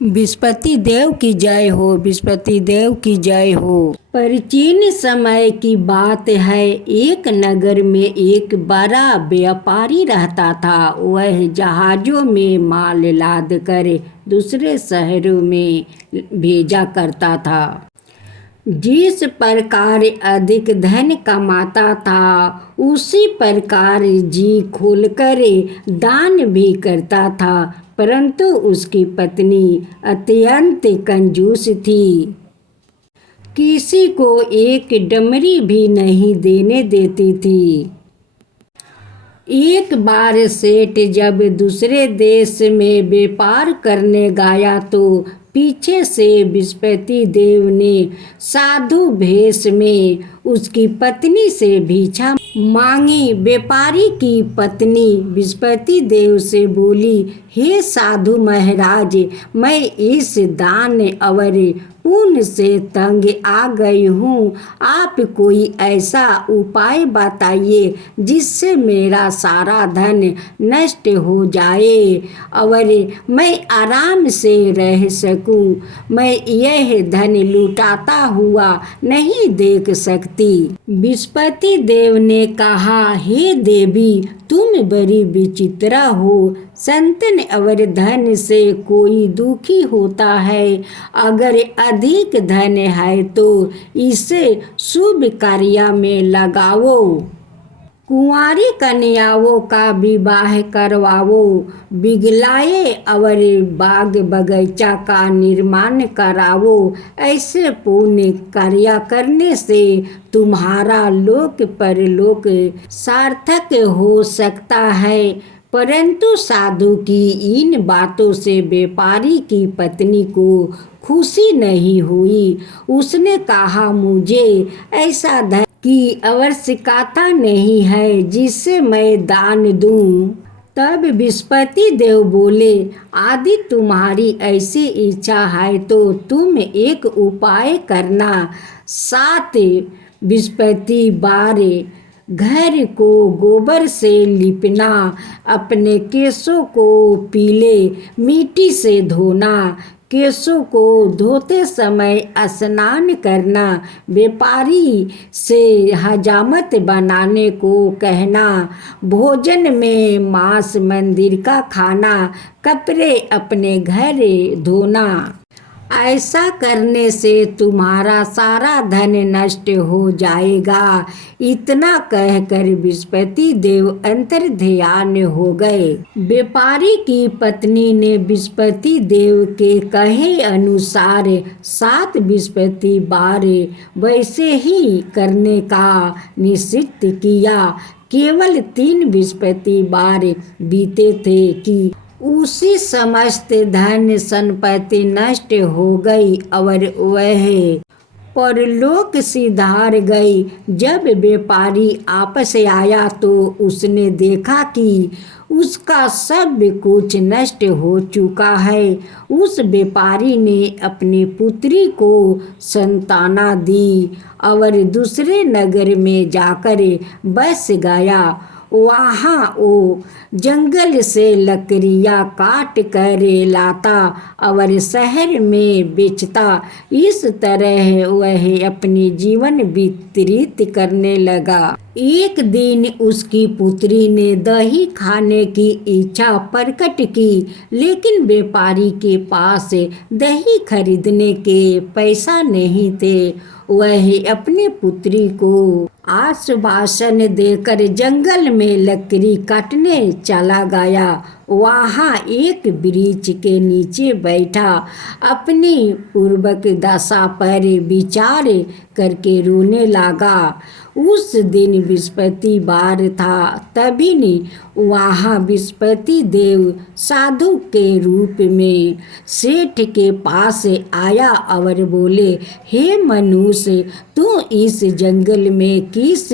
विस्पति देव की जय हो, विस्पति देव की जय हो। प्राचीन समय की बात है, एक नगर में एक बड़ा व्यापारी रहता था। वह जहाज़ों में माल लाद कर दूसरे शहरों में भेजा करता था। जिस प्रकार अधिक धन कमाता था, उसी प्रकार जी खोलकर दान भी करता था। परंतु उसकी पत्नी अत्यंत कंजूस थी, किसी को एक डमरी भी नहीं देने देती थी। एक बार सेठ जब दूसरे देश में व्यापार करने गया तो पीछे से विस्पति देव ने साधु भेष में उसकी पत्नी से भिक्षा मांगी। व्यापारी की पत्नी विस्पति देव से बोली, हे साधु महाराज, मैं इस दान और पुण्य से तंग आ गई हूँ। आप कोई ऐसा उपाय बताइए जिससे मेरा सारा धन नष्ट हो जाए और मैं आराम से रह सकूं। मैं यह धन लुटाता हुआ नहीं देख सकती। विस्पति देव ने कहा, हे देवी, तुम बड़ी विचित्रा हो। संतान और धन से कोई दुखी होता है। अगर अधिक धन है तो इसे शुभ कार्य में लगाओ, कुंवारी कन्याओं का विवाह करवाओ, बिगलाए और बाग बगीचा का निर्माण कराओ। ऐसे पुण्य कार्य करने से तुम्हारा लोक परलोक सार्थक हो सकता है। परंतु साधु की इन बातों से व्यापारी की पत्नी को खुशी नहीं हुई। उसने कहा, मुझे ऐसा धन की आवश्यकता नहीं है जिससे मैं दान दूं। तब विस्पति देव बोले, यदि तुम्हारी ऐसी इच्छा है तो तुम एक उपाय करना। 7 विस्पति बार घर को गोबर से लिपना, अपने केशों को पीले मिट्टी से धोना, केशों को धोते समय स्नान करना, व्यापारी से हजामत बनाने को कहना, भोजन में मांस मंदिर का खाना, कपड़े अपने घर धोना। ऐसा करने से तुम्हारा सारा धन नष्ट हो जाएगा। इतना कहकर विस्पति देव अंतर्ध्यान हो गए। व्यापारी की पत्नी ने विस्पति देव के कहे अनुसार 7 विस्पति बार वैसे ही करने का निश्चित किया। केवल 3 विस्पति बार बीते थे कि उसी समस्त धन संपत्ति नष्ट हो गई और वह परलोक सिधार गई। जब व्यापारी आपस आया तो उसने देखा कि उसका सब कुछ नष्ट हो चुका है। उस व्यापारी ने अपनी पुत्री को संताना दी और दूसरे नगर में जाकर बस गया। वहाँ वो जंगल से लकड़ियाँ काट कर लाता और शहर में बेचता। इस तरह वह अपनी जीवन व्यतीत करने लगा। एक दिन उसकी पुत्री ने दही खाने की इच्छा प्रकट की, लेकिन व्यापारी के पास दही खरीदने के पैसा नहीं थे। वह अपनी पुत्री को आश्वासन देकर जंगल में लकड़ी काटने चला गया। वहाँ एक वृक्ष के नीचे बैठा अपनी पूर्वक दशा पर विचार करके रोने लगा। उस दिन विस्पति बार था। तभी वहाँ विस्पति देव साधु के रूप में सेठ के पास आया और बोले, हे मनुष्य, तू इस जंगल में किस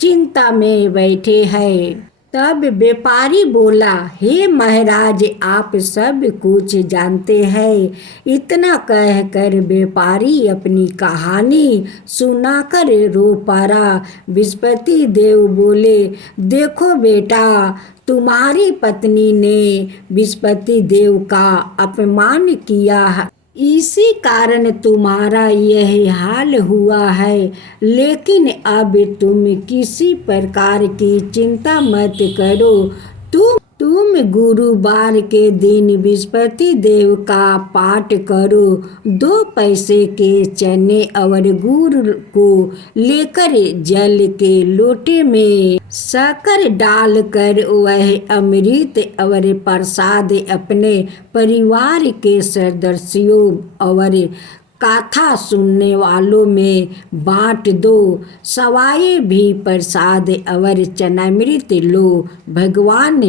चिंता में बैठे है? तब व्यापारी बोला, हे महाराज, आप सब कुछ जानते हैं। इतना कहकर व्यापारी अपनी कहानी सुनाकर रो पड़ा। बृहस्पति देव बोले, देखो बेटा, तुम्हारी पत्नी ने बृहस्पति देव का अपमान किया है, इसी कारण तुम्हारा यह हाल हुआ है। लेकिन अब तुम किसी प्रकार की चिंता मत करो। तुम गुरुवार के दिन बृहस्पति देव का पाठ करो। 2 पैसे के चने और गुड़ को लेकर जल के लोटे में शक्कर डालकर वह अमृत और प्रसाद अपने परिवार के सदस्यों और कथा सुनने वालों में बांट दो। सवाए भी प्रसाद और चनामृत लो। भगवान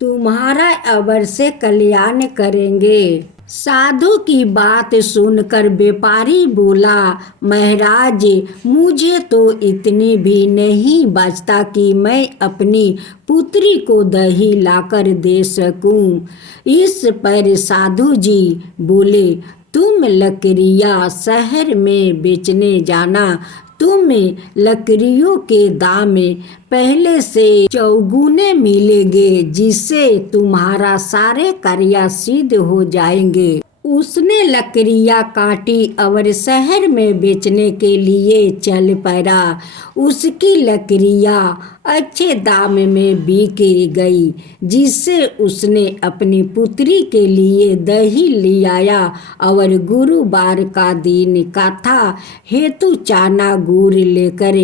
तुम्हारा अवश्य कल्याण करेंगे। साधु की बात सुनकर व्यापारी बोला, महाराज, मुझे तो इतनी भी नहीं बचता कि मैं अपनी पुत्री को दही लाकर दे सकूं। इस पर साधु जी बोले, तुम लकड़ियाँ शहर में बेचने जाना। तुम्हें लकड़ियों के दाम पहले से चौगुने मिलेंगे, जिससे तुम्हारा सारे कार्य सिद्ध हो जाएंगे। उसने लकड़ियाँ काटी और शहर में बेचने के लिए चल पड़ा। उसकी लकड़ियाँ अच्छे दाम में बिक गई, जिससे उसने अपनी पुत्री के लिए दही लियाया और गुरुवार का दिन कथा हेतु चना गुड़ लेकर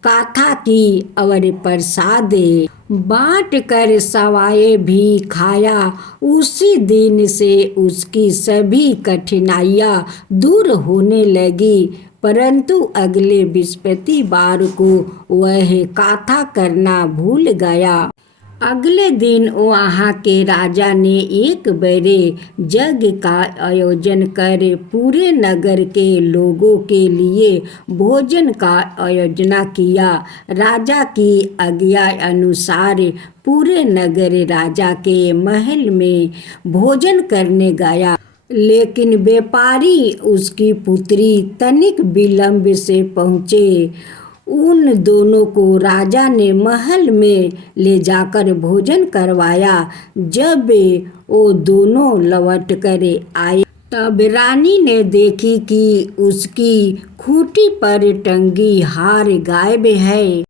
कथा की और प्रसाद बांट कर सवाए भी खाया। उसी दिन से उसकी सभी कठिनाइयाँ दूर होने लगी। परंतु अगले बृहस्पतिवार को वह कथा करना भूल गया। अगले दिन वहाँ के राजा ने एक बड़े यज्ञ का आयोजन कर पूरे नगर के लोगों के लिए भोजन का आयोजन किया। राजा की आज्ञा अनुसार पूरे नगर राजा के महल में भोजन करने गया। लेकिन व्यापारी उसकी पुत्री तनिक विलंब से पहुँचे। उन दोनों को राजा ने महल में ले जाकर भोजन करवाया। जब वो दोनों लौट कर आए, तब रानी ने देखी कि उसकी खूंटी पर टंगी हार गायब है।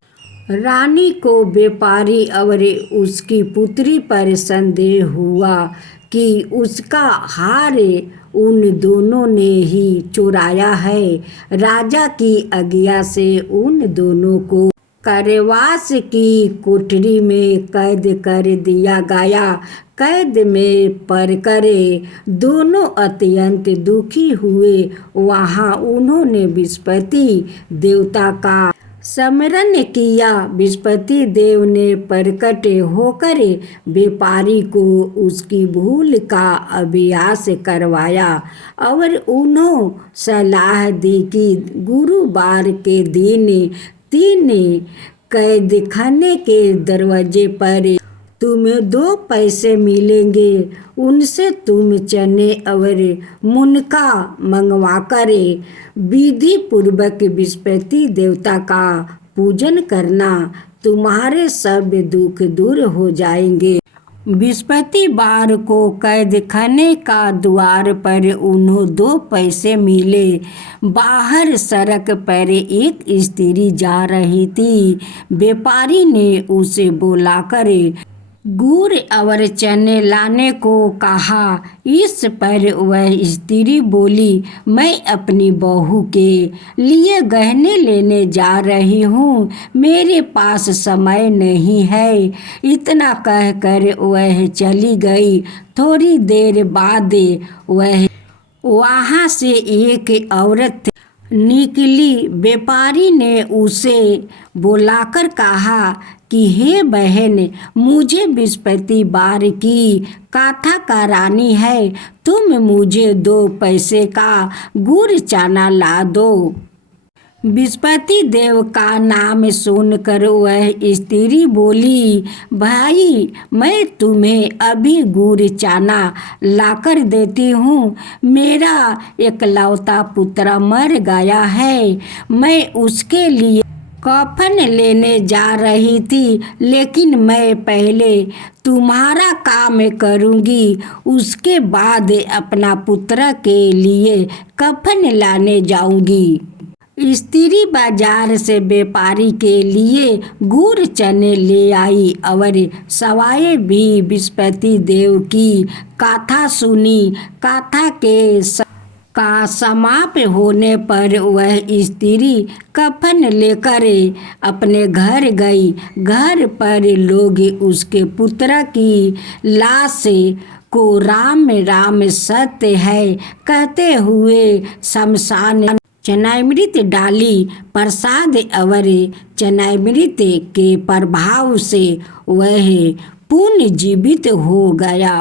रानी को व्यापारी और उसकी पुत्री पर संदेह हुआ कि उसका हार उन दोनों ने ही चुराया है। राजा की आज्ञा से उन दोनों को कारावास की कोठरी में कैद कर दिया गया। कैद में पड़कर दोनों अत्यंत दुखी हुए। वहाँ उन्होंने बृहस्पति देवता का स्मरण किया। बृहस्पति देव ने प्रकट होकर व्यापारी को उसकी भूल का अभ्यास करवाया और उन्होंने सलाह दी कि गुरुवार के दिन 3 कैद खाने के दरवाजे पर तुम्हें 2 पैसे मिलेंगे। उनसे तुम चने और मुनका मंगवाकर विधि पूर्वक बृहस्पति देवता का पूजन करना। तुम्हारे सब दुख दूर हो जाएंगे। बृहस्पतिवार को कैद खाने का द्वार पर उन्हें 2 पैसे मिले। बाहर सड़क पर एक स्त्री जा रही थी। व्यापारी ने उसे बुलाकर गुड़ और चने लाने को कहा। इस पर वह स्त्री बोली, मैं अपनी बहू के लिए गहने लेने जा रही हूँ, मेरे पास समय नहीं है। इतना कहकर वह चली गई। थोड़ी देर बाद वह वहाँ से एक औरत निकली। व्यापारी ने उसे बुलाकर कहा कि हे बहन, मुझे बृहस्पतिवार की कथा करानी है, तुम मुझे 2 पैसे का गुड़ चना ला दो। विस्पति देव का नाम सुनकर वह स्त्री बोली, भाई मैं तुम्हें अभी गुड़ चाना लाकर देती हूँ। मेरा एकलौता पुत्र मर गया है। मैं उसके लिए कफन लेने जा रही थी, लेकिन मैं पहले तुम्हारा काम करूँगी, उसके बाद अपना पुत्र के लिए कफन लाने जाऊँगी। स्त्री बाजार से व्यापारी के लिए गुड़ चने ले आई और सवाए भी विस्पति देव की कथा सुनी। कथा के का समाप्त होने पर वह स्त्री कफन लेकर अपने घर गई। घर पर लोग उसके पुत्र की लाश को राम राम सत्य है कहते हुए शमशान चनामृत डाली। प्रसाद और चनामृत के प्रभाव से वह पुनर्जीवित हो गया।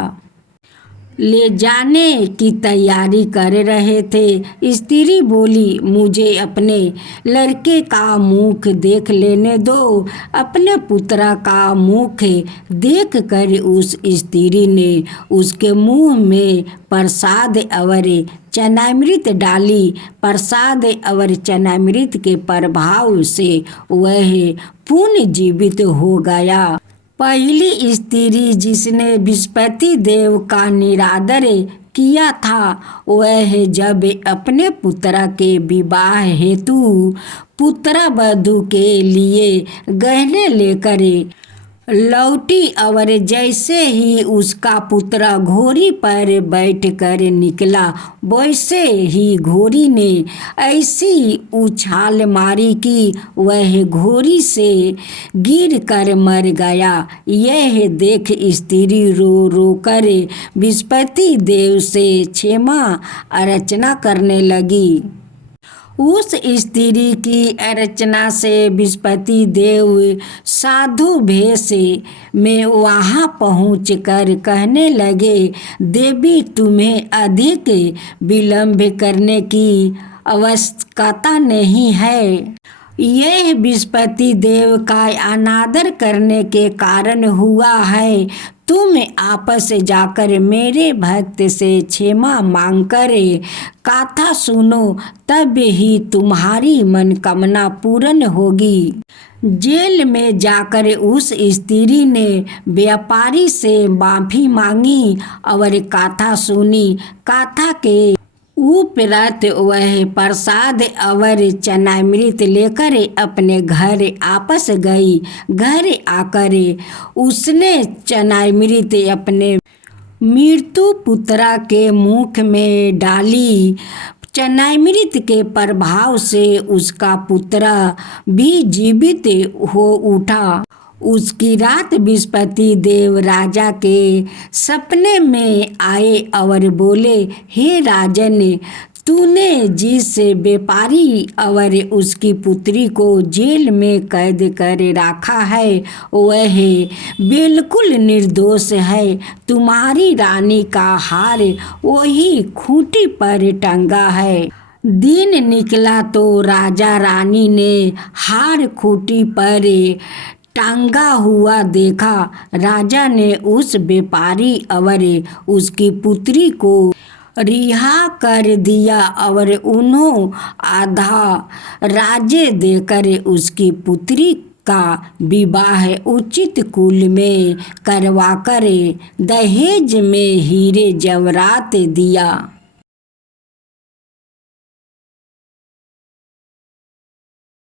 ले जाने की तैयारी कर रहे थे। स्त्री बोली, मुझे अपने लड़के का मुख देख लेने दो। अपने पुत्र का मुख देख कर उस स्त्री ने उसके मुंह में प्रसाद और चनामृत डाली। प्रसाद और चनामृत के प्रभाव से वह पुनर्जीवित हो गया। पहली स्त्री जिसने विस्पति देव का निरादर किया था, वह जब अपने पुत्र के विवाह हेतु पुत्र वधू के लिए गहने लेकर लौटी और जैसे ही उसका पुत्र घोड़ी पर बैठकर निकला, वैसे ही घोड़ी ने ऐसी उछाल मारी कि वह घोड़ी से गिरकर मर गया। यह देख स्त्री रो रो कर विस्पति देव से क्षमा अर्चना करने लगी। उस स्त्री की अर्चना से विस्पति देव साधु भेष में वहाँ पहुँचकर कहने लगे, देवी तुम्हें अधिक विलंब करने की आवश्यकता नहीं है। यह विस्पति देव का अनादर करने के कारण हुआ है। तुम आपस जाकर मेरे भक्त से क्षमा मांगकर कथा सुनो, तब ही तुम्हारी मनोकामना पूर्ण होगी। जेल में जाकर उस स्त्री ने व्यापारी से माफी मांगी और कथा सुनी। कथा के उपरांत वह प्रसाद और चनामृत लेकर अपने घर आपस गई। घर आकर उसने चनामृत अपने मृत्यु पुत्र के मुख में डाली। चनामृत के प्रभाव से उसका पुत्र भी जीवित हो उठा। उसकी रात विस्पति देव राजा के सपने में आए और बोले, हे राजन, तूने जिस व्यापारी और उसकी पुत्री को जेल में कैद कर रखा है, वह बिल्कुल निर्दोष है। तुम्हारी रानी का हार वही खूंटी पर टंगा है। दिन निकला तो राजा रानी ने हार खूंटी पर टांगा हुआ देखा। राजा ने उस व्यापारी और उसकी पुत्री को रिहा कर दिया और उन्होंने आधा राज्य देकर उसकी पुत्री का विवाह उचित कुल में करवाकर दहेज में हीरे जवाहरात दिया।